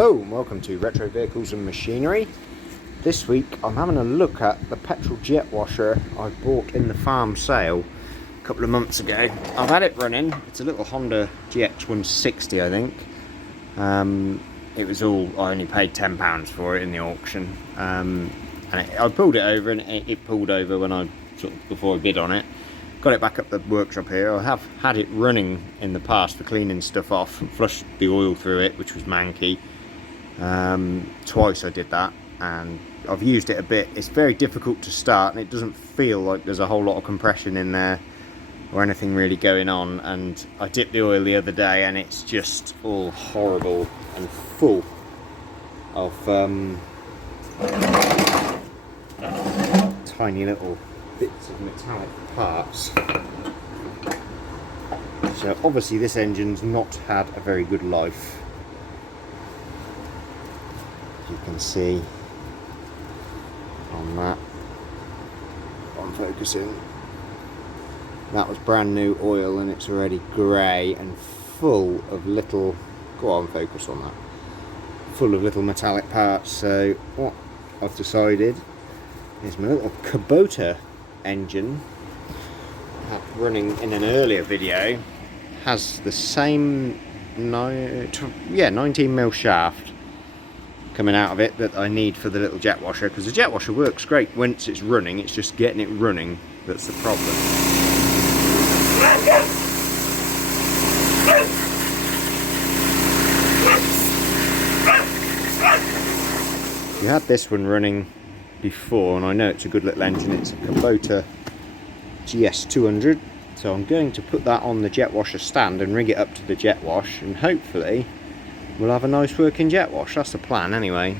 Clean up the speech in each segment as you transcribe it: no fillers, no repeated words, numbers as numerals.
Hello and welcome to Retro Vehicles and Machinery. This week I'm having a look at the petrol jet washer I bought in the farm sale a couple of months ago. I've had it running. It's a little Honda GX160 I think. I only paid £10 for it in the auction. I pulled it over and it pulled over when before I bid on it. Got it back up the workshop here. I have had it running in the past for cleaning stuff off, flushed the oil through it, which was manky. Twice I did that, and I've used it a bit. It's very difficult to start, and it doesn't feel like there's a whole lot of compression in there or anything really going on. And I dipped the oil the other day, and it's just all horrible and full of tiny little bits of metallic parts. So obviously this engine's not had a very good life. As you can see on that, I'm focusing, that was brand new oil and it's already grey and full of little, go on, focus on that, full of little metallic parts. So what I've decided is my little Kubota engine running in an earlier video has the same 19mm shaft coming out of it that I need for the little jet washer, because the jet washer works great once it's running. It's just getting it running that's the problem. You had this one running before, and I know it's a good little engine. It's a Kubota GS200, so I'm going to put that on the jet washer stand and rig it up to the jet wash, and hopefully we'll have a nice working jet wash. That's the plan anyway,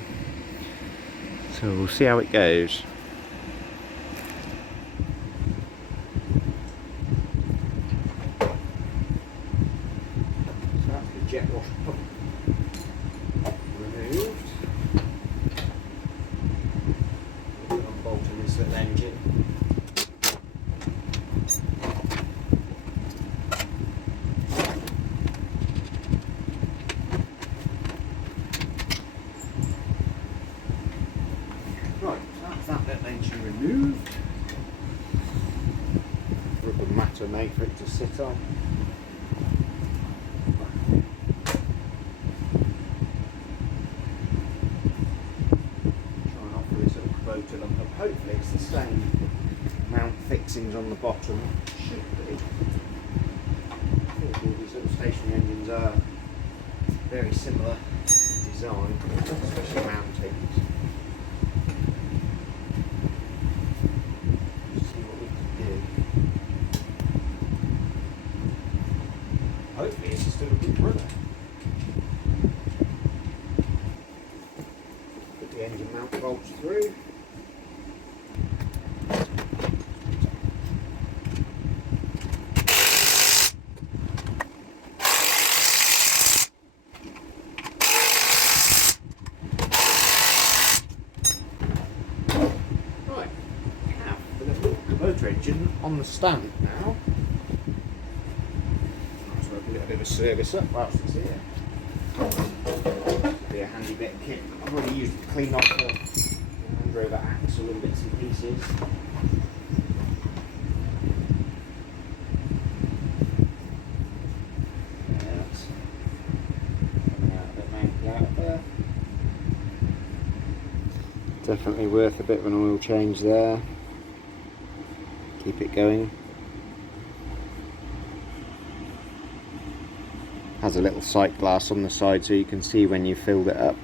so we'll see how it goes. So that's the jet wash pump removed. Unbolting this little engine. Right, that's that little engine removed. Rubber mat made for it to sit on. Hopefully it's the same mount fixings on the bottom. Should be. I think all these little stationary engines are very similar design, especially mountings. Let's see what we can do. Hopefully it's still a good runner. Put the engine mount bolts through. Motor engine on the stand now. Might as well give it a bit of a service up whilst it's here. Be a handy bit of kit. I've already used it to clean off the Land Rover axle and bits and pieces. That's coming out a bit manky out of there. Definitely worth a bit of an oil change there. Keep it going. Has a little sight glass on the side so you can see when you filled it up.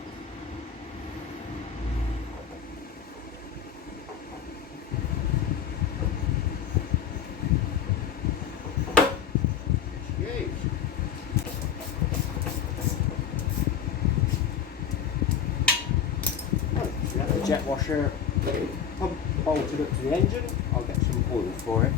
Right, the jet washer pump bolted up to the engine. I'll get some oil for it.